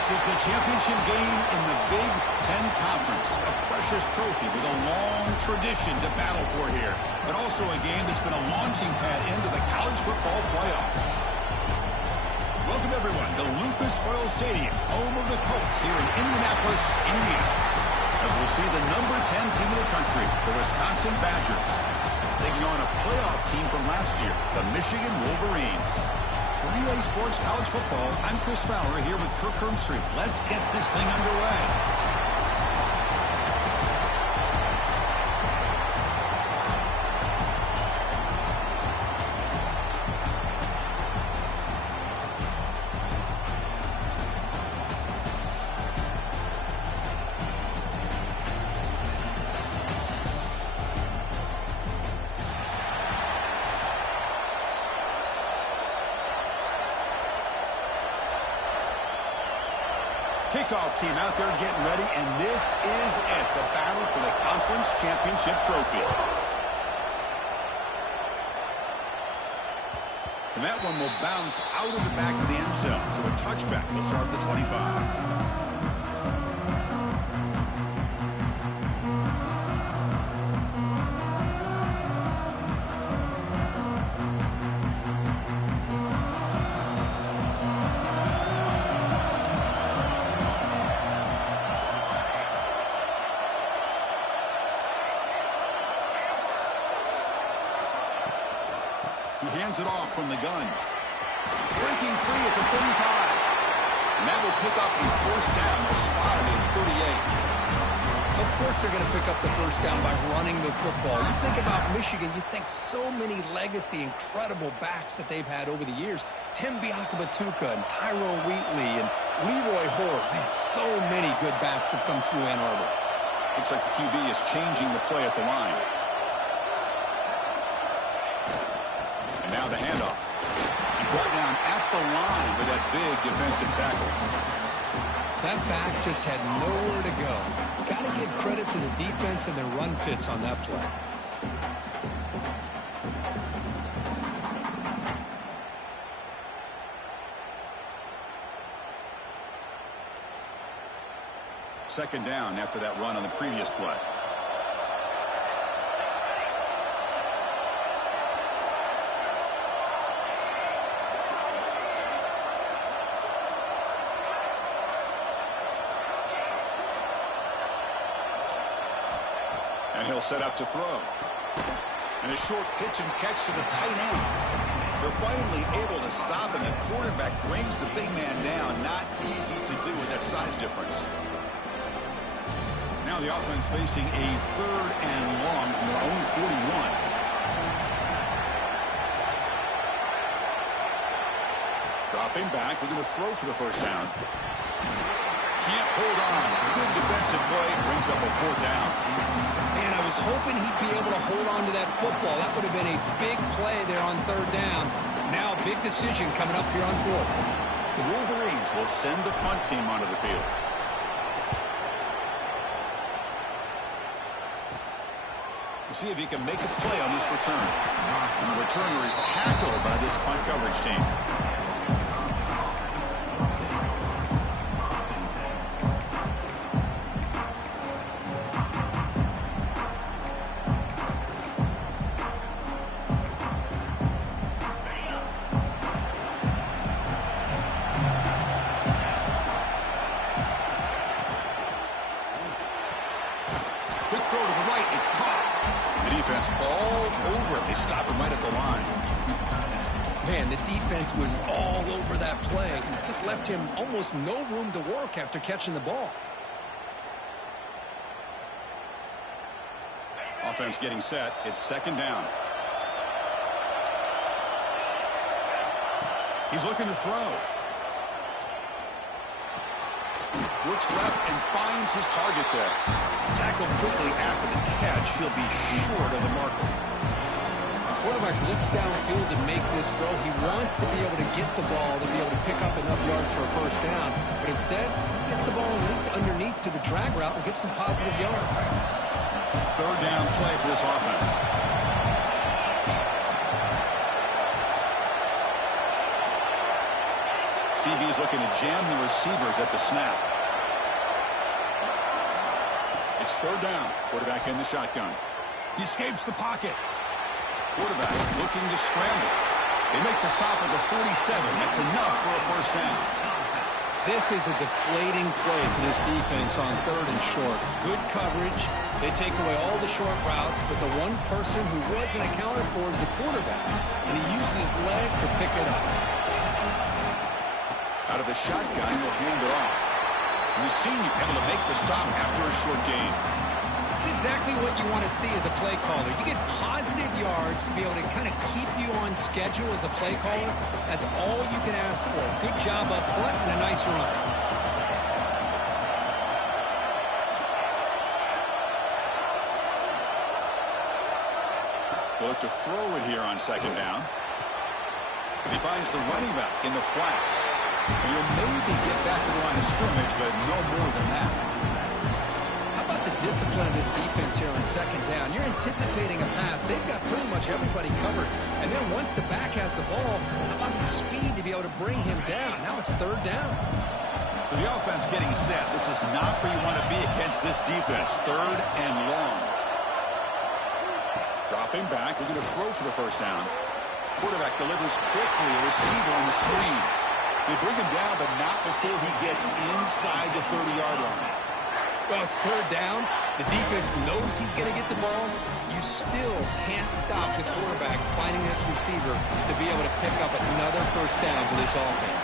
This is the championship game in the Big Ten Conference. A precious trophy with a long tradition to battle for here. But also a game that's been a launching pad into the college football playoff. Welcome, everyone, to Lucas Oil Stadium, home of the Colts here in Indianapolis, Indiana. As we'll see the number 10 team of the country, the Wisconsin Badgers, taking on a playoff team from last year, the Michigan Wolverines. Relay Sports College Football, I'm Chris Fowler here with Kirk Hermstreet. Let's get this thing underway. Kickoff team out there getting ready, and this is it, the battle for the conference championship trophy. And that one will bounce out of the back of the end zone, so a touchback will start at the 25. He hands it off from the gun. Breaking free at the 35. And that will pick up a first down. A spot at 38. Of course they're going to pick up the first down by running the football. You think about Michigan, you think so many legacy, incredible backs that they've had over the years. Tim Biakabatuka and Tyrone Wheatley and Leroy Horde. Man, so many good backs have come through Ann Arbor. Looks like the QB is changing the play at the line. Now the handoff. He brought down at the line with that big defensive tackle. That back just had nowhere to go. Got to give credit to the defense and their run fits on that play. Second down after that run on the previous play. And he'll set up to throw. And a short pitch and catch to the tight end. They're finally able to stop, and the quarterback brings the big man down. Not easy to do with that size difference. Now the offense facing a third and long from their own 41. Dropping back, looking to throw for the first down. Can't hold on. Good defensive play, brings up a fourth down. Man, I was hoping he'd be able to hold on to that football. That would have been a big play there on third down. Now a big decision coming up here on fourth. The Wolverines will send the punt team onto the field. We'll see if he can make a play on this return. And the returner is tackled by this punt coverage team. Quick throw to the right. It's caught. The defense all over it. They stop him right at the line. Man, the defense was all over that play. Just left him almost no room to work after catching the ball. Offense getting set. It's second down. He's looking to throw. Looks left and finds his target there. Tackled quickly after the catch. He'll be short of the marker. The quarterback looks downfield to make this throw. He wants to be able to get the ball to be able to pick up enough yards for a first down. But instead, he gets the ball at least underneath to the drag route and gets some positive yards. Third down play for this offense. DB is looking to jam the receivers at the snap. It's third down. Quarterback in the shotgun. He escapes the pocket. Quarterback looking to scramble. They make the stop at the 47. That's enough for a first down. This is a deflating play for this defense on third and short. Good coverage. They take away all the short routes, but the one person who wasn't accounted for is the quarterback, and he uses his legs to pick it up. Out of the shotgun, he'll hand it off. And the senior able to make the stop after a short gain. It's exactly what you want to see as a play caller. You get positive yards to be able to kind of keep you on schedule as a play caller. That's all you can ask for. Good job up front and a nice run. They'll look to throw it here on second down. He finds the running back in the flat. And he'll maybe get back to the line of scrimmage, but no more than that. The discipline of this defense here on second down. You're anticipating a pass. They've got pretty much everybody covered. And then once the back has the ball, how about the speed to be able to bring him down? Now it's third down. So the offense getting set. This is not where you want to be against this defense. Third and long. Dropping back. Looking to throw for the first down. Quarterback delivers quickly. A receiver on the screen. They bring him down, but not before he gets inside the 30-yard line. Well, it's third down. The defense knows he's going to get the ball. You still can't stop the quarterback finding this receiver to be able to pick up another first down for this offense.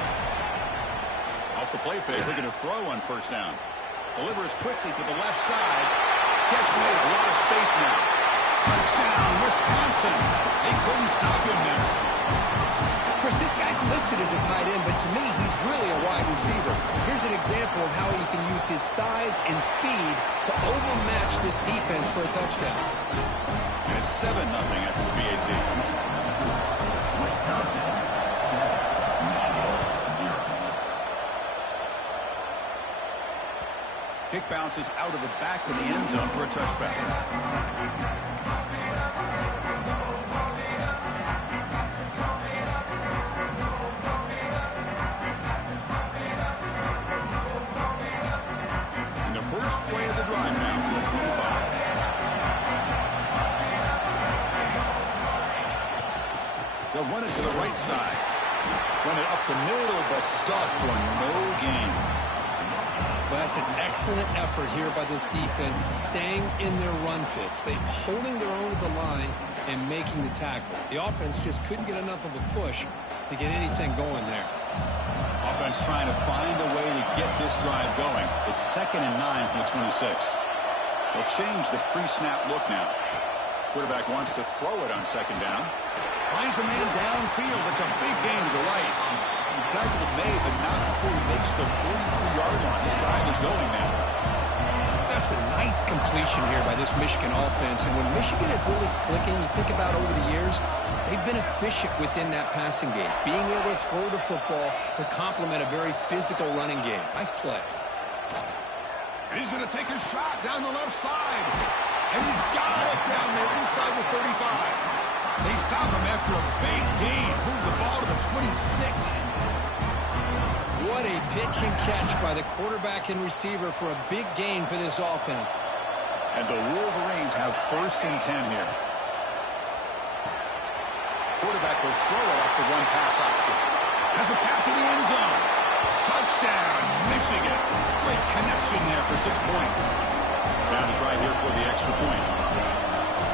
Off the play fake, looking to throw on first down. Delivers quickly to the left side. Catch made, a lot of space now. Touchdown, Wisconsin. They couldn't stop him there. Of course, this guy's listed as a tight end, but to me, he's really a wide receiver. Here's an example of how he can use his size and speed to overmatch this defense for a touchdown. And it's 7-0 after the PAT. Kick bounces out of the back of the end zone for a touchback. First play of the drive now from the 25. They'll run it to the right side. Run it up the middle, but stuff for no gain. Well, that's an excellent effort here by this defense, staying in their run fix. They're holding their own at the line and making the tackle. The offense just couldn't get enough of a push to get anything going there. Offense trying to find a way to get this drive going. It's 2nd and 9 from the 26. They'll change the pre-snap look now. Quarterback wants to throw it on second down. Finds a man downfield. It's a big gain to the right. The tackle was made, but not before he makes the 43-yard line. This drive is going now. That's a nice completion here by this Michigan offense. And when Michigan is really clicking, you think about over the years, they've been efficient within that passing game, being able to throw the football to complement a very physical running game. Nice play. And he's going to take a shot down the left side. And he's got it down there inside the 35. They stop him after a big gain. Move the ball to the 26. What a pitch and catch by the quarterback and receiver for a big gain for this offense. And the Wolverines have 1st and 10 here. Quarterback will throw it off the one-pass option. Has a path to the end zone. Touchdown, Michigan. Great connection there for 6 points. Now to try here for the extra point.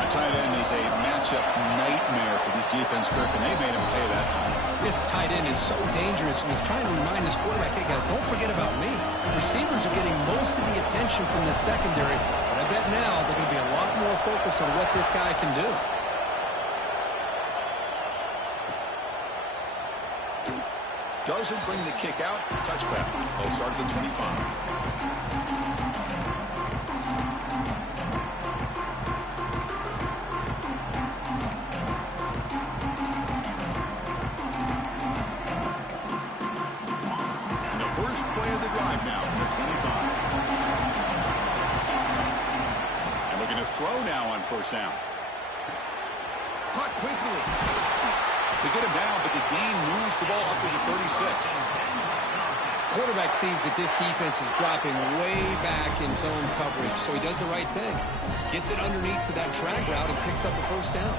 A tight end is a matchup nightmare for this defense, Kirk, and they made him pay that time. This tight end is so dangerous. He's trying to remind this quarterback, hey, guys, don't forget about me. Receivers are getting most of the attention from the secondary, but I bet now they're going to be a lot more focused on what this guy can do. Doesn't bring the kick out. Touchback. They'll start at the 25. First play of the drive now from the 25. And looking to throw now on first down. Caught quickly. They get him down, but the gain moves the ball up to the 36. Quarterback sees that this defense is dropping way back in zone coverage, so he does the right thing. Gets it underneath to that track route and picks up a first down.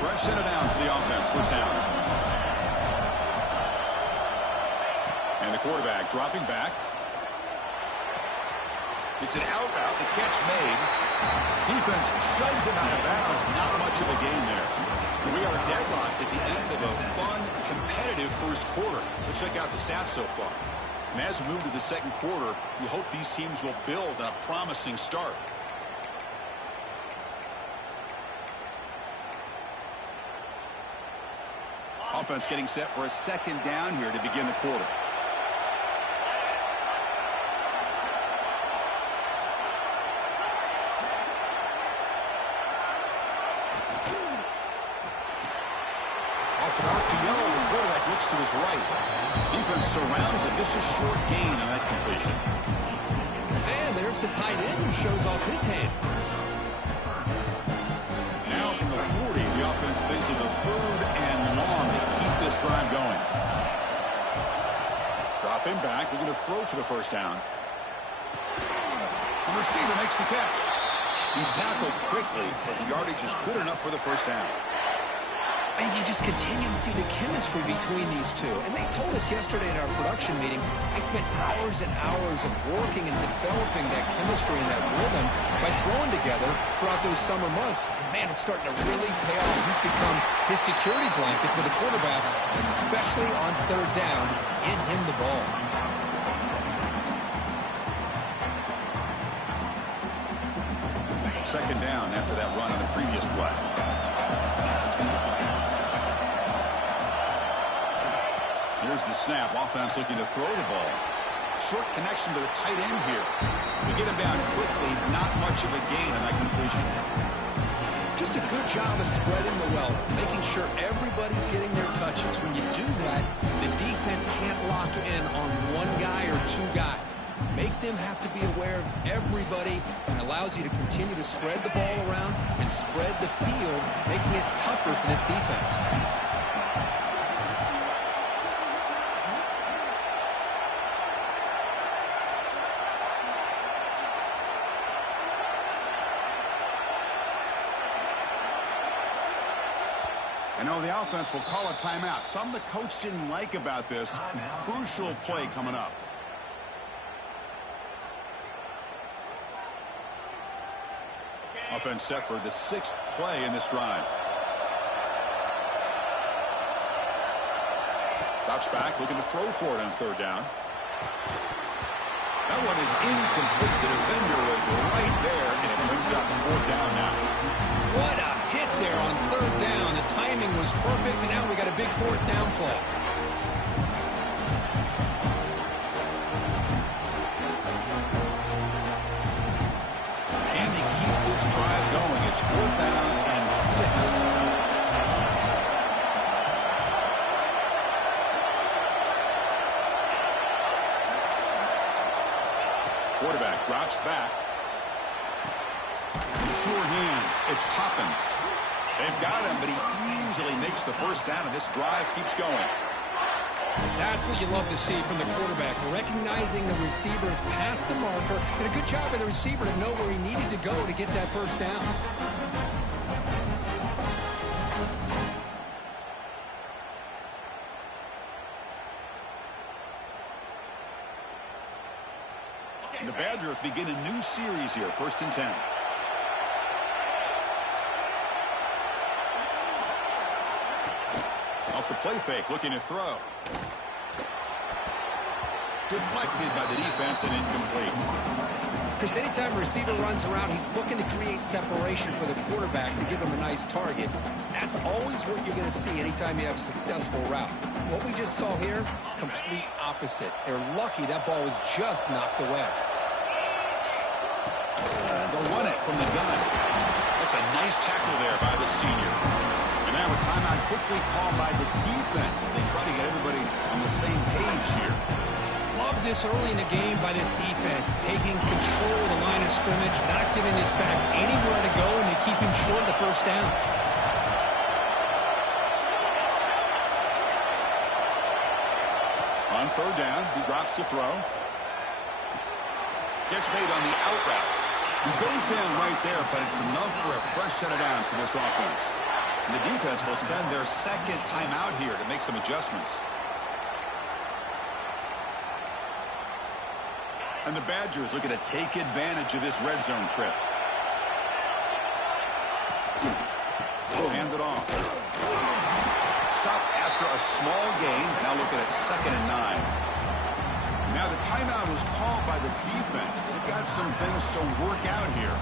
Fresh set of downs for the offense. First down. And the quarterback dropping back. Gets it out route. The catch made. Defense shoves him out of bounds. Not much of a gain there. We are deadlocked at the end of a fun, competitive first quarter. Let's check out the stats so far. And as we move to the second quarter, we hope these teams will build on a promising start. Offense getting set for a second down here to begin the quarter. Off an RPO, the quarterback looks to his right. Defense surrounds it. Just a short gain on that completion. And there's the tight end who shows off his hands. Now from the 40, the offense faces a third and long to keep this drive going. Drop him back. Looking to throw for the first down. The receiver makes the catch. He's tackled quickly, but the yardage is good enough for the first down. And you just continue to see the chemistry between these two. And they told us yesterday in our production meeting, they spent hours and hours of working and developing that chemistry and that rhythm by throwing together throughout those summer months. And, man, it's starting to really pay off. He's become his security blanket for the quarterback, and especially on third down, get him the ball. Second down after that run on the previous play. Here's the snap. Offense looking to throw the ball. Short connection to the tight end here. They get him down quickly. Not much of a gain on that completion. Just a good job of spreading the wealth, making sure everybody's getting their touches. When you do that, the defense can't lock in on one guy or two guys. Make them have to be aware of everybody, and allows you to continue to spread the ball around and spread the field, making it tougher for this defense. I know the offense will call a timeout. Something the coach didn't like about this. Crucial play coming up. Offense set for the 6th play in this drive. Drops back, looking to throw for it on third down. That one is incomplete. The defender was right there, and it brings up fourth down now. What a hit there on third down. The timing was perfect, and now we got a big fourth down play. Can they keep this drive going? It's fourth down and 6. Quarterback drops back. Sure hands. It's Toppins. They've got him, but he easily makes the first down, and this drive keeps going. That's what you love to see from the quarterback, recognizing the receivers past the marker, and a good job of the receiver to know where he needed to go to get that first down. And the Badgers begin a new series here, 1st and 10. Off the play fake, looking to throw. Deflected by the defense and incomplete. Chris, anytime a receiver runs around, he's looking to create separation for the quarterback to give him a nice target. That's always what you're going to see anytime you have a successful route. What we just saw here, complete opposite. They're lucky that ball was just knocked away. They'll run it from the gun. That's a nice tackle there by the senior. And now a timeout quickly called by the defense as they try to get everybody on the same page here. Love this early in the game by this defense, taking control of the line of scrimmage, not giving this back anywhere to go, and they keep him short of the first down. On third down, he drops to throw. Gets made on the out route. He goes down right there, but it's enough for a fresh set of downs for this offense. And the defense will spend their second timeout here to make some adjustments. And the Badgers looking to take advantage of this red zone trip. Hand it off. Stop after a small gain. Now looking at 2nd and 9. Now the timeout was called by the defense. They've got some things to work out here.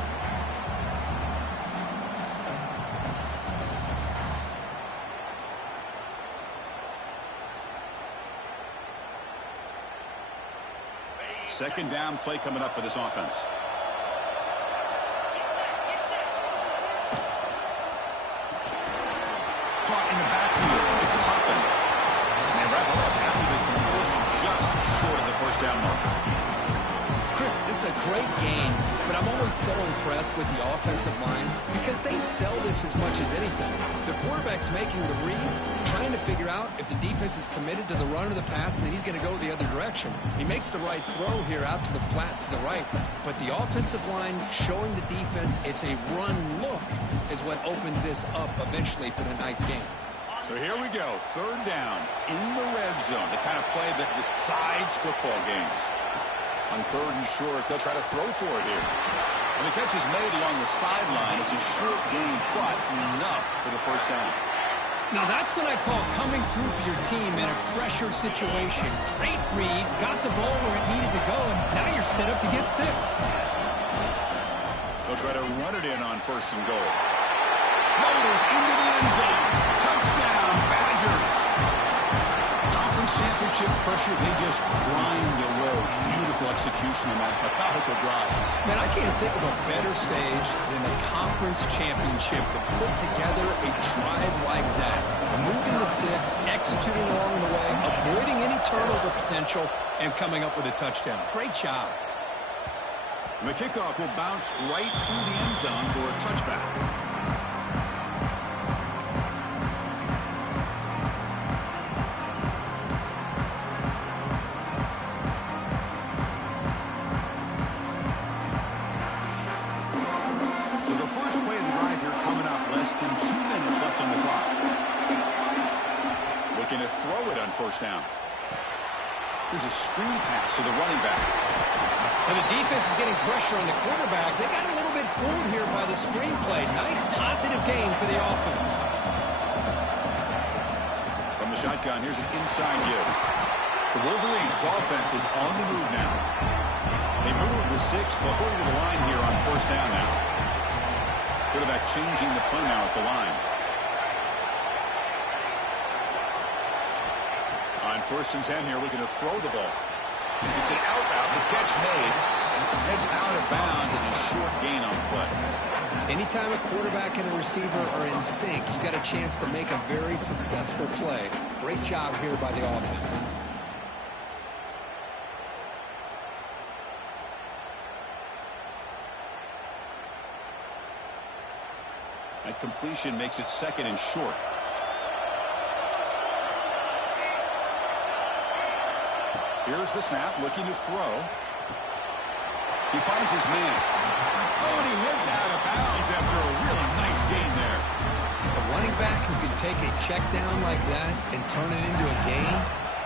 Second down play coming up for this offense. Caught in the backfield. It's Toppins. And they wrap it up after the completion just short of the first down marker. Chris, this is a great game, but I'm always so impressed with the offensive line because they sell this as much as anything. The quarterback's making the read, trying to figure out if the defense is committed to the run or the pass, and then he's going to go the other direction. He makes the right throw here out to the flat to the right, but the offensive line showing the defense it's a run look is what opens this up eventually for the nice game. So here we go, third down in the red zone, the kind of play that decides football games. On third and short, they'll try to throw for it here. And the catch is made along the sideline. It's a short gain, but enough for the first down. Now that's what I call coming through for your team in a pressure situation. Great read, got the ball where it needed to go, and now you're set up to get 6. They'll try to run it in on first and goal. Motors into the end zone. Touchdown, Badgers. Conference championship pressure, they just grind away. Beautiful execution on that methodical drive. Man, I can't think of a better stage than the conference championship to put together a drive like that. Moving the sticks, executing along the way, avoiding any turnover potential, and coming up with a touchdown. Great job. And the kickoff will bounce right through the end zone for a touchback. Throw it on first down. Here's a screen pass to the running back. And the defense is getting pressure on the quarterback. They got a little bit fooled here by the screen play. Nice positive gain for the offense. From the shotgun, here's an inside give. The Wolverines' offense is on the move now. They move the 6, but going to the line here on first down now. Quarterback changing the play now at the line. On 1st and 10 here, looking to throw the ball. It's an out route. The catch made. It's out of bounds as a short gain on the play. Anytime a quarterback and a receiver are in sync, you got a chance to make a very successful play. Great job here by the offense. That completion makes it 2nd and short. Here's the snap, looking to throw. He finds his man. Oh, and he heads out of bounds after a really nice gain there. A running back who can take a check down like that and turn it into a gain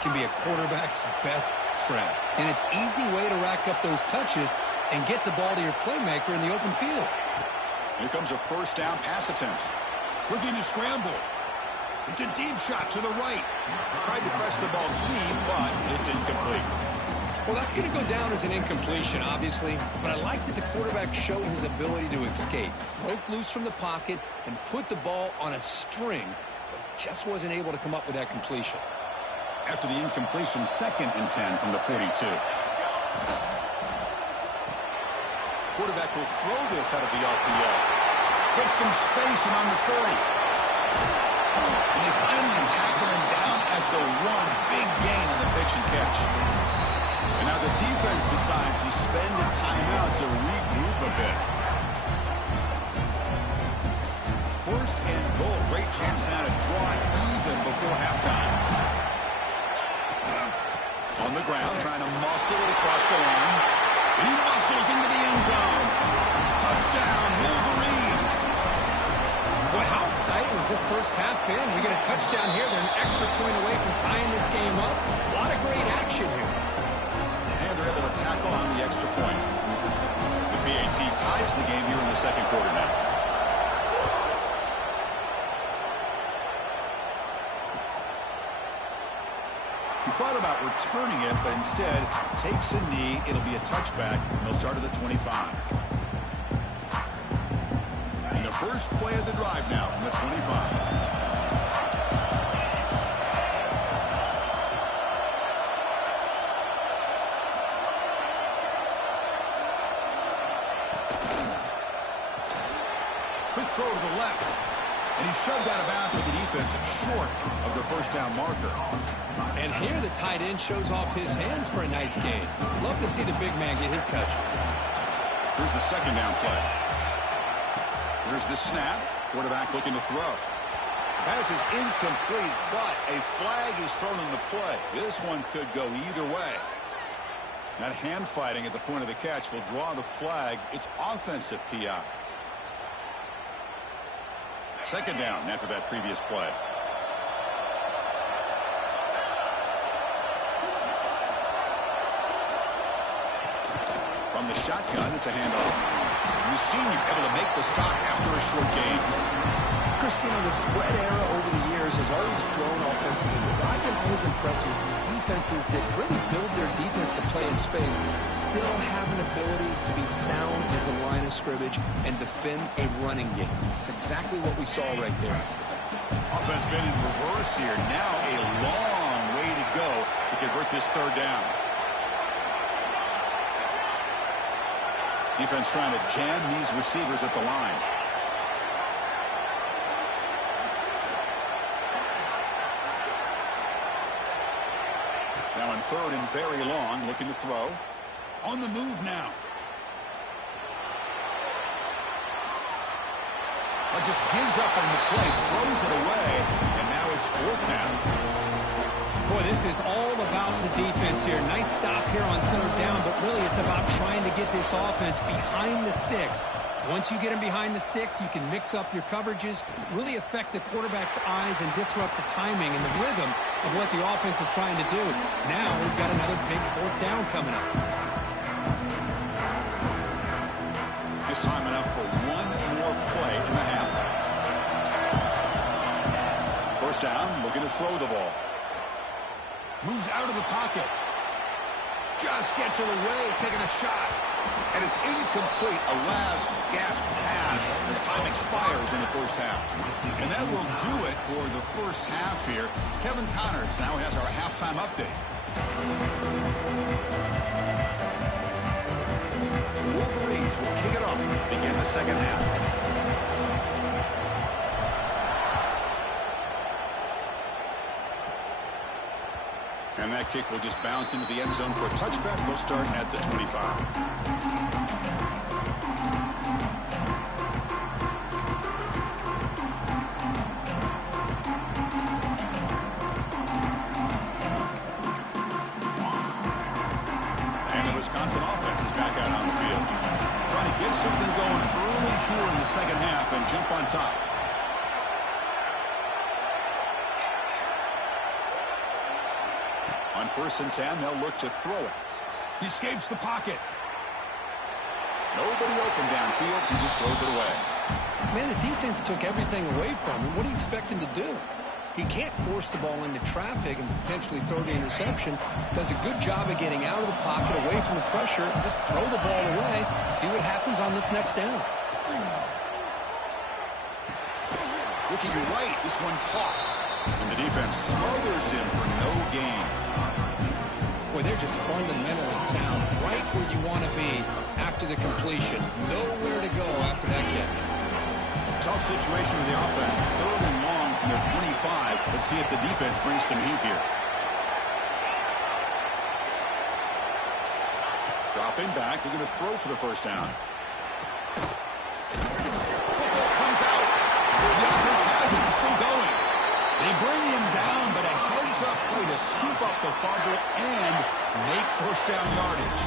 can be a quarterback's best friend. And it's an easy way to rack up those touches and get the ball to your playmaker in the open field. Here comes a first down pass attempt. Looking to scramble. It's a deep shot to the right. Tried to press the ball deep, but it's incomplete. Well, that's going to go down as an incompletion, obviously, but I like that the quarterback showed his ability to escape. Broke loose from the pocket and put the ball on a string, but just wasn't able to come up with that completion. After the incompletion, 2nd and 10 from the 42. Quarterback will throw this out of the RPO. Gets some space and on the 30. And they finally tackle him down at the 1. Big gain on the pitch and catch. And now the defense decides to spend a timeout to regroup a bit. 1st and goal. Great chance now to draw even before halftime. On the ground, trying to muscle it across the line. And he muscles into the end zone. Touchdown, Wolverines. Boy, how exciting has this first half been? We get a touchdown here. They're an extra point away from tying this game up. A lot of great action here. And they're able to tackle on the extra point. The PAT ties the game here in the second quarter now. He thought about returning it, but instead takes a knee. It'll be a touchback. They'll start at the 25. And the first play of the drive now from the 25. Quick throw to the left. And he shoved out of bounds with the defense short of the first down marker. And here the tight end shows off his hands for a nice gain. Love to see the big man get his touches. Here's the second down play. Here's the snap. Quarterback looking to throw. Pass is incomplete, but a flag is thrown in the play. This one could go either way. That hand fighting at the point of the catch will draw the flag. It's offensive PI. Second down after that previous play. From the shotgun, it's a handoff. And the senior able to make the stop after a short gain. Christina, the spread era over the years has always grown offensively. But I've been always impressed with defenses that really build their defense to play in space, still have an ability to be sound at the line of scrimmage and defend a running game. It's exactly what we saw right there. Offense been in reverse here. Now a long way to go to convert this third down. Defense trying to jam these receivers at the line. Now in third and very long, looking to throw. On the move now. But just gives up on the play, throws it away, and now it's fourth down. Boy, this is all about the defense here. Nice stop here on third down, but really it's about trying to get this offense behind the sticks. Once you get them behind the sticks, you can mix up your coverages, really affect the quarterback's eyes and disrupt the timing and the rhythm of what the offense is trying to do. Now we've got another big fourth down coming up. Just time enough for one more play in the half. First down, looking to throw the ball. Moves out of the pocket. Just gets it away, taking a shot. And it's incomplete, a last gasp pass as time expires in the first half. And that will do it for the first half here. Kevin Connors now has our halftime update. The Wolverines will kick it off to begin the second half. And that kick will just bounce into the end zone for a touchback. We'll start at the 25. Wisconsin offense is back out on the field. Trying to get something going early here in the second half and jump on top. On 1st and 10, they'll look to throw it. He escapes the pocket. Nobody open downfield. He just throws it away. Man, the defense took everything away from him. What do you expect him to do? He can't force the ball into traffic and potentially throw the interception. Does a good job of getting out of the pocket, away from the pressure, and just throw the ball away. See what happens on this next down. Looking right, this one caught. And the defense smothers him for no gain. Boy, they're just fundamentally sound. Right where you want to be after the completion. Nowhere to go after that catch. Tough situation with the offense. Third and long from their 25. Let's see if the defense brings some heat here. Dropping back. They're going to throw for the first down. Football comes out. The offense has it. It's still going. They bring him down, but a heads-up play to scoop up the fumble and make first down yardage.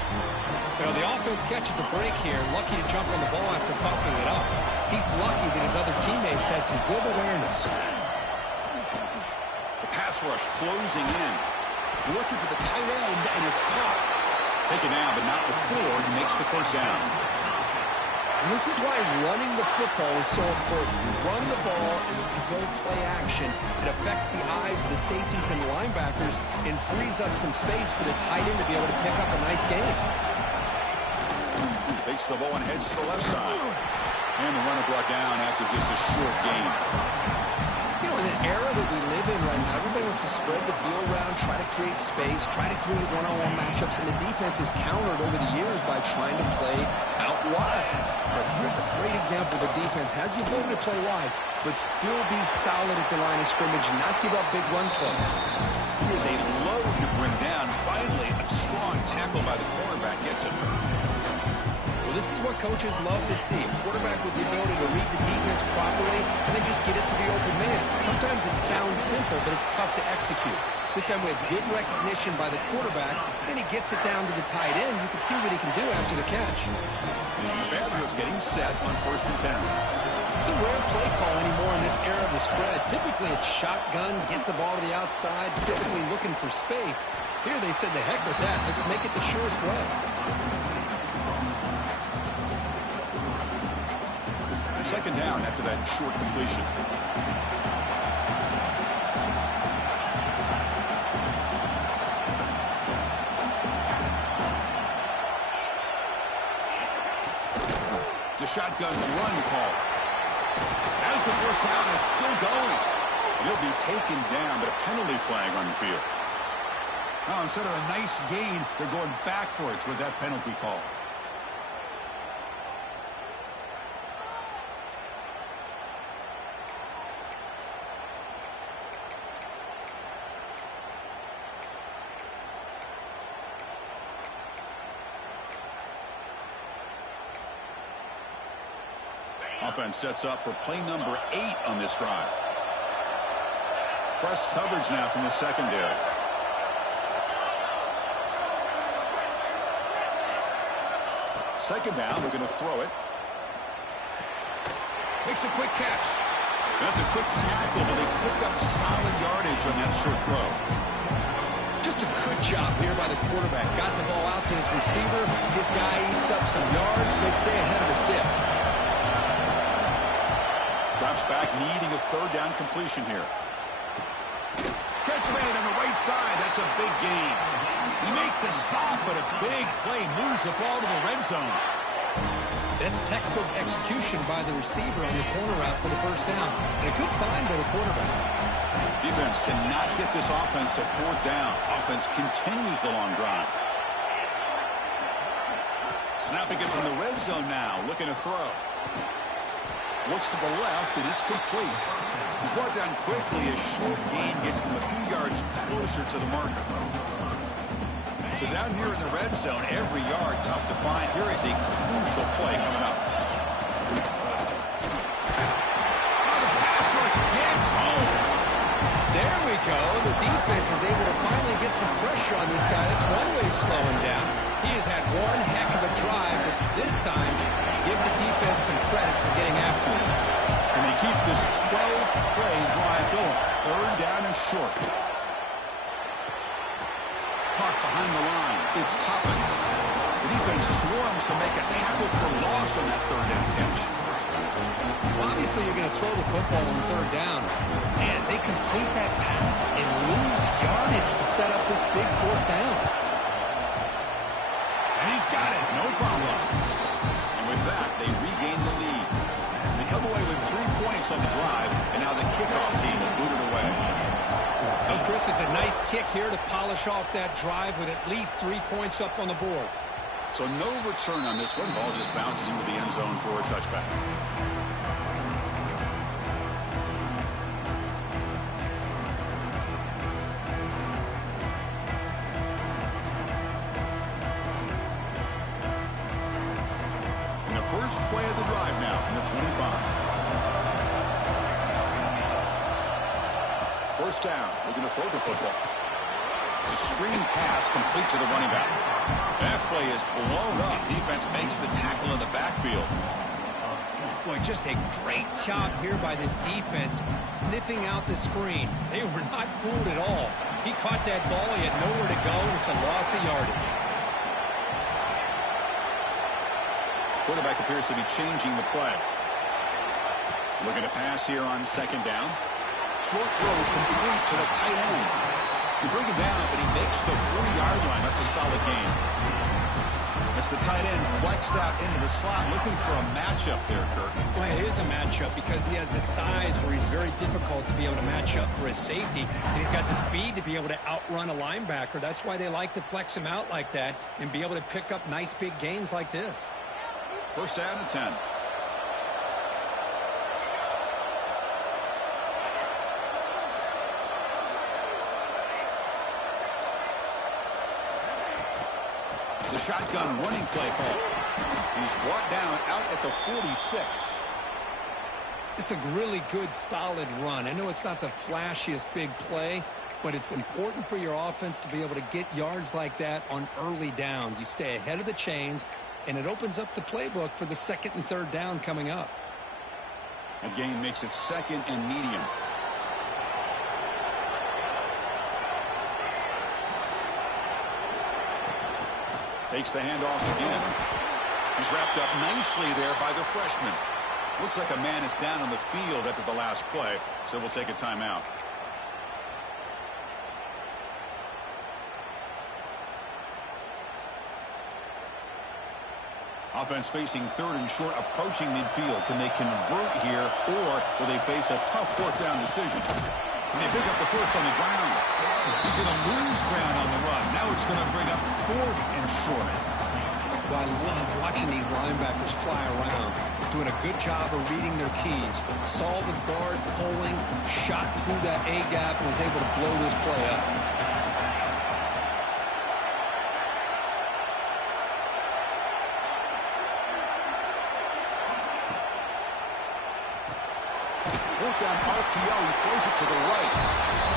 You know, the offense catches a break here, lucky to jump on the ball after coughing it up. He's lucky that his other teammates had some good awareness. The pass rush closing in. Looking for the tight end, and it's caught. Taken out, but not before he makes the first down. This is why running the football is so important. You run the ball, and then you go play action. It affects the eyes of the safeties and the linebackers and frees up some space for the tight end to be able to pick up a nice gain. Takes the ball and heads to the left side. And the runner brought down after just a short gain. You know, in an era that we live in right now, everybody wants to spread the field around, try to create space, try to create one-on-one matchups, and the defense is countered over the years by trying to play out wide. But here's a great example. The defense has the ability to play wide, but still be solid at the line of scrimmage, not give up big run plays. Here's a load to bring down. Finally, a strong tackle by the cornerback gets him. Well, this is what coaches love to see. A quarterback with the ability to read the defense properly and then just get it to the open man. Sometimes it sounds simple, but it's tough to execute. This time we have good recognition by the quarterback, and he gets it down to the tight end. You can see what he can do after the catch. The Badgers getting set on 1st and 10. It's a rare play call anymore in this era of the spread. Typically it's shotgun, get the ball to the outside, typically looking for space. Here they said, the heck with that. Let's make it the surest way. Second down after that short completion. It's a shotgun run call. As the first down is still going. He'll be taken down, but a penalty flag on the field. Now, instead of a nice gain, they're going backwards with that penalty call. Offense sets up for play number 8 on this drive. Press coverage now from the secondary. Second down, they're going to throw it. Makes a quick catch. That's a quick tackle, but they pick up solid yardage on that short throw. Just a good job here by the quarterback. Got the ball out to his receiver. His guy eats up some yards. They stay ahead of the sticks. Drops back, needing a third down completion here. Catch made on the right side. That's a big gain. He make the stop, but a big play moves the ball to the red zone. That's textbook execution by the receiver on the corner route for the first down. And a good find by the quarterback. Defense cannot get this offense to 4th down. Offense continues the long drive. Snapping it from the red zone now. Looking to throw. Looks to the left, and it's complete. He's brought down quickly. A short gain gets them a few yards closer to the marker. So down here in the red zone, every yard tough to find. Here is a crucial play coming up. Oh, the pass rush gets home. There we go. The defense is able to finally get some pressure on this guy. That's one way to slow him down. He has had one heck of a drive, but this time, give the defense some credit for getting after him. And they keep this 12-play drive going. 3rd down and short. Park behind the line. It's Toppins. The defense swarms to make a tackle for loss on that 3rd down catch. Well, obviously, you're going to throw the football on 3rd down. And they complete that pass and lose yardage to set up this big 4th down. And he's got it. No problem. And with that, they regain the lead. They come away with 3 points on the drive, and now the kickoff team will boot it away. Oh, Chris, it's a nice kick here to polish off that drive with at least 3 points up on the board. So no return on this one. Ball just bounces into the end zone for a touchback. And the first play of the drive now from the 25. First down. Looking to throw the football. It's a screen pass complete to the running back. That play is blown up. Defense makes the tackle in the backfield. Boy, just a great job here by this defense, sniffing out the screen. They were not fooled at all. He caught that ball. He had nowhere to go. It's a loss of yardage. Quarterback appears to be changing the play. Looking to pass here on second down. Short throw complete to the tight end. You bring him down, but he makes the 40-yard line. That's a solid gain. As the tight end flexed out into the slot, looking for a matchup there, Kirk. Well, it is a matchup because he has the size where he's very difficult to be able to match up for his safety. And he's got the speed to be able to outrun a linebacker. That's why they like to flex him out like that and be able to pick up nice big gains like this. First down and 10. The shotgun running play call. He's brought down out at the 46. It's a really good, solid run. I know it's not the flashiest big play, but it's important for your offense to be able to get yards like that on early downs. You stay ahead of the chains, and it opens up the playbook for the second and third down coming up. A gain makes it second and medium. Takes the handoff again. He's wrapped up nicely there by the freshman. Looks like a man is down on the field after the last play, so we'll take a timeout. Offense facing third and short, approaching midfield. Can they convert here, or will they face a tough fourth down decision? Can they pick up the first on the ground? He's going to lose ground on the run. Now it's going to bring up fourth and short. Well, I love watching these linebackers fly around. Doing a good job of reading their keys. Saw the guard pulling, shot through that A-gap, and was able to blow this play up. Work down RPO. He throws it to the right.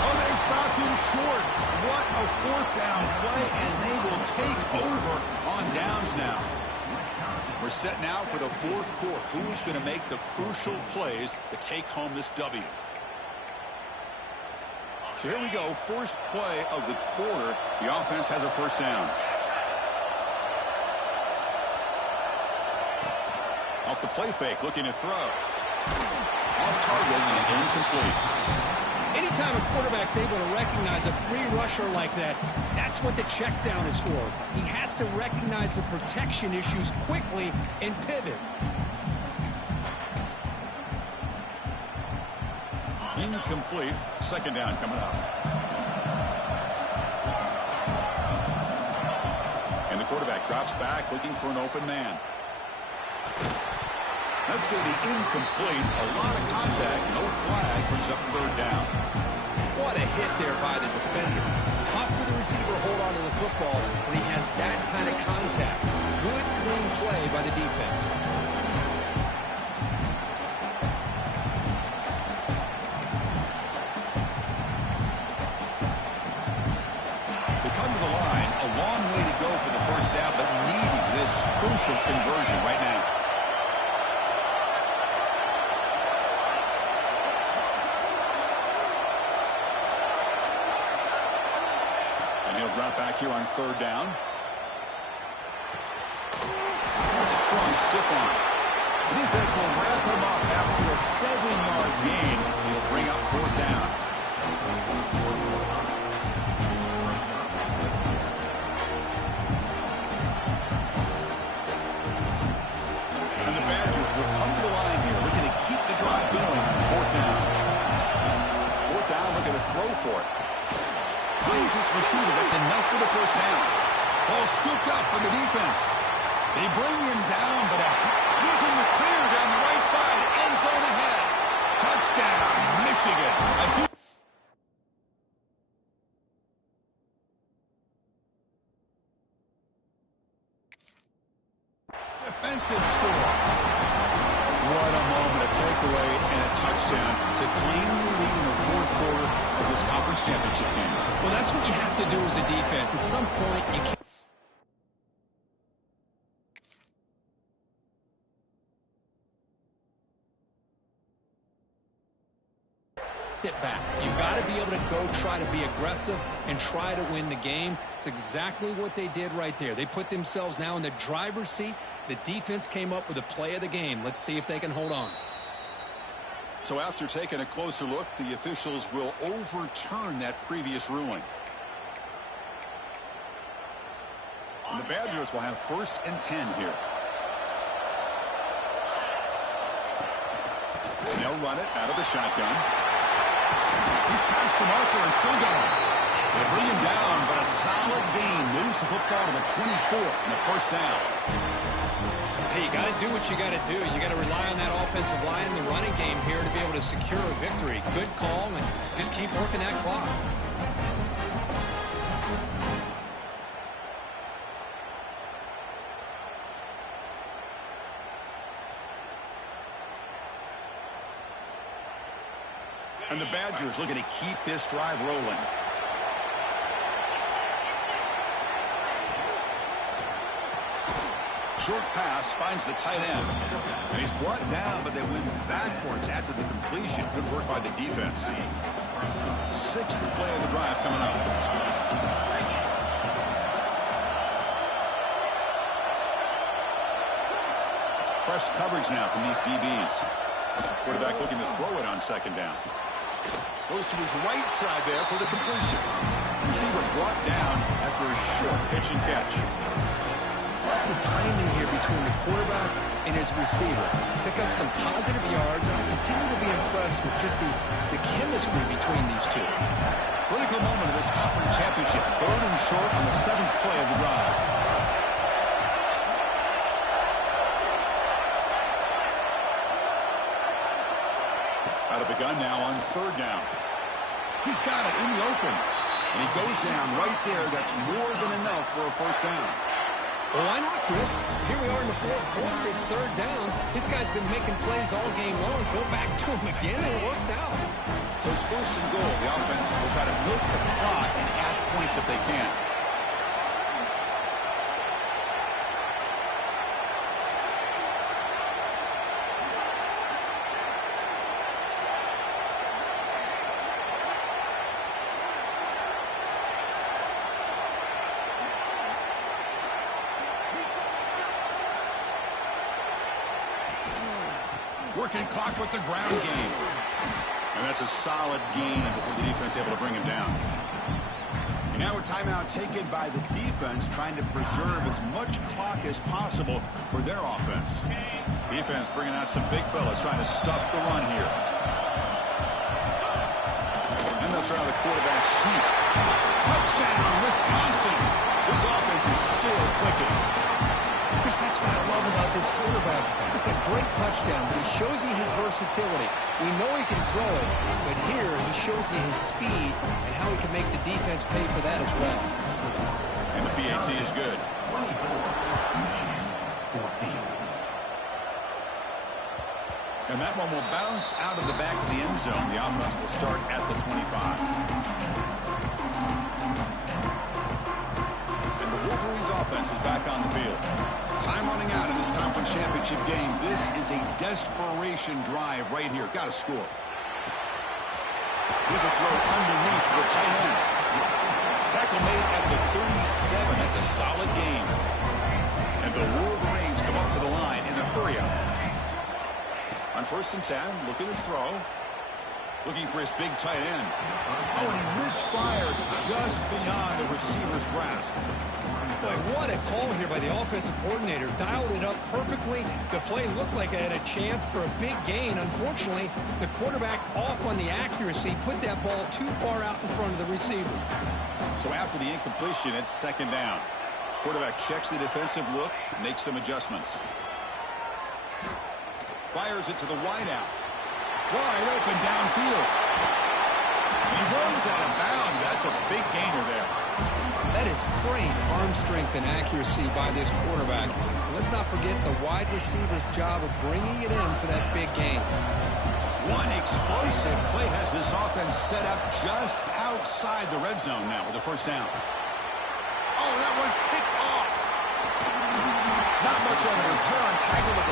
Oh, they stopped him short. What a fourth down play, and they will take over on downs now. We're set now for the fourth quarter. Who's going to make the crucial plays to take home this W? So here we go. First play of the quarter. The offense has a first down. Off the play fake, looking to throw. Off target and incomplete. Anytime a quarterback's able to recognize a free rusher like that, that's what the check down is for. He has to recognize the protection issues quickly and pivot. Incomplete. Second down coming up. And the quarterback drops back looking for an open man. That's going to be incomplete. A lot of contact. No flag. Brings up third down. What a hit there by the defender. Tough for the receiver to hold on to the football when he has that kind of contact. Good, clean play by the defense. They come to the line. A long way to go for the first down, but needing this crucial conversion right now. Drop back here on third down. That's a strong stiff arm. The defense will wrap him up after a 7-yard gain. He'll bring up fourth down. And the Badgers will come to the line here, looking to keep the drive going on fourth down. Fourth down, looking to throw for it. Finds his receiver. That's enough for the first down. Ball scooped up by the defense. They bring him down, but he's in the clear down the right side. End zone ahead. Touchdown, Michigan. Defensive score. What a moment to breakaway and a touchdown to claim the lead in the fourth quarter of this conference championship game. Well, that's what you have to do as a defense. At some point, you can't sit back. You've got to be able to go try to be aggressive and try to win the game. It's exactly what they did right there. They put themselves now in the driver's seat. The defense came up with a play of the game. Let's see if they can hold on. So after taking a closer look, the officials will overturn that previous ruling. And the Badgers will have 1st and 10 here. And they'll run it out of the shotgun. He's past the marker and still going. They bring him down, but a solid gain moves the football to the 24 and a 1st down. Hey, you got to do what you got to do. You got to rely on that offensive line and the running game here to be able to secure a victory. Good call, and just keep working that clock. And the Badgers looking to keep this drive rolling. Short pass finds the tight end. And he's brought down, but they went backwards after the completion. Good work by the defense. 6th play of the drive coming up. It's press coverage now from these DBs. Quarterback looking to throw it on 2nd down. Goes to his right side there for the completion. Receiver brought down after a short pitch and catch. The timing here between the quarterback and his receiver. Pick up some positive yards. I continue to be impressed with just the chemistry between these two. Critical moment of this conference championship. 3rd and short on the 7th play of the drive. Out of the gun now on 3rd down. He's got it in the open. And he goes down right there. That's more than enough for a 1st down. Well, why not, Chris? Here we are in the 4th quarter. It's 3rd down. This guy's been making plays all game long. Go back to him again, and it works out. So it's 1st and goal. The offense will try to milk the clock and add points if they can. Working clock with the ground game. And that's a solid gain before the defense able to bring him down. And now a timeout taken by the defense, trying to preserve as much clock as possible for their offense. Defense bringing out some big fellas, trying to stuff the run here. And they'll try the quarterback sneak. Touchdown, Wisconsin. This offense is still clicking. Chris, that's what I love about this quarterback. It's a great touchdown, but he shows you his versatility. We know he can throw it, but here he shows you his speed and how he can make the defense pay for that as well. And the PAT is good. And that one will bounce out of the back of the end zone. The offense will start at the 25. Wolverines offense is back on the field. Time running out in this conference championship game. This is a desperation drive right here. Got to score. Here's a throw underneath to the tight end. Tackle made at the 37. That's a solid gain. And the Wolverines come up to the line in the hurry up. On 1st and 10, looking to throw. Looking for his big tight end. Oh, and he misfires just beyond the receiver's grasp. Boy, what a call here by the offensive coordinator. Dialed it up perfectly. The play looked like it had a chance for a big gain. Unfortunately, the quarterback off on the accuracy, put that ball too far out in front of the receiver. So after the incompletion, it's 2nd down. Quarterback checks the defensive look, makes some adjustments. Fires it to the wideout. Wide open downfield. He runs out of bounds. That's a big gainer there. That That is great arm strength and accuracy by this quarterback. Let's not forget the wide receiver's job of bringing it in for that big game. One explosive play has this offense set up just outside the red zone now with a first down. Oh, that one's picked off. Not much on the return. Tackle with the